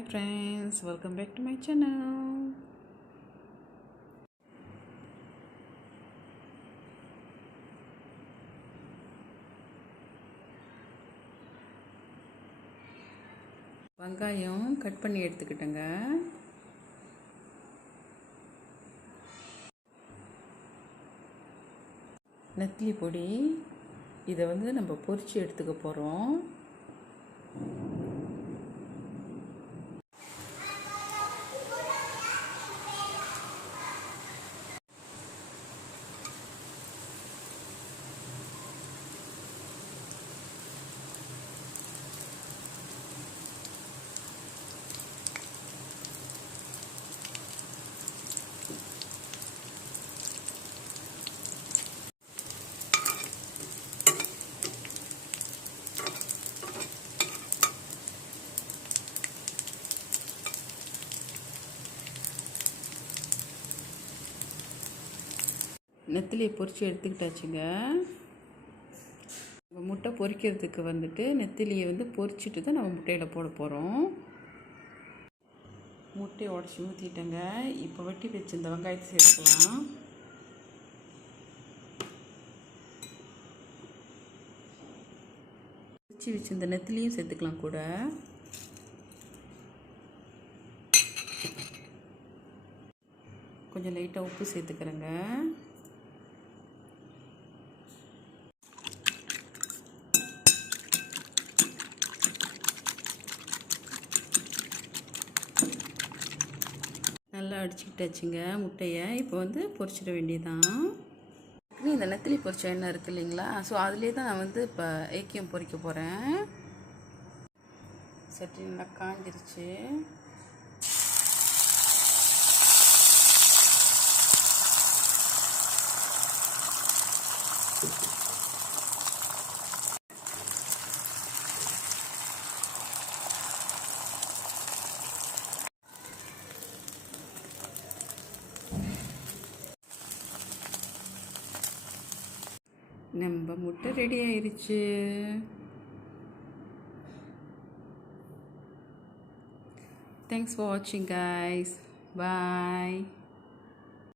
Hi friends, welcome back to my channel. வெங்காயம் cut பண்ணி எடுத்துக்கிட்டேங்க. நெத்திலி பொடி இதை நம்ம பொரிச்சு எடுத்துக்க போகிறோம். நெத்திலியை பொரித்து எடுத்துக்கிட்டாச்சுங்க. முட்டை பொரிக்கிறதுக்கு நெத்திலியை பொரிச்சிட்டு தான் நம்ம முட்டையில் போட போகிறோம். முட்டையை உடச்சி ஊற்றிட்டேங்க. இப்போ வெட்டி வச்சு இந்த வெங்காயத்தை சேர்த்துக்கலாம். பொரிச்சு வச்சு இந்த நெத்திலியும் சேர்த்துக்கலாம் கூட. கொஞ்சம் லைட்டாக உப்பு சேர்த்துக்கிறேங்க. நல்லா அடிச்சுக்கிட்டாச்சுங்க முட்டையை. இப்போ பொரிச்சிட வேண்டியதான். இந்த நெத்திலி பொரிச்ச எண்ணெய் இருக்குது இல்லைங்களா, ஸோ அதுலேயே தான் நான் இப்போ ஏக்கியம் பொரிக்க போகிறேன். சட்டி நல்லா காஞ்சிருச்சு. நம்ம முட்டை ரெடி ஆயிடுச்சு. Thanks for watching guys. Bye.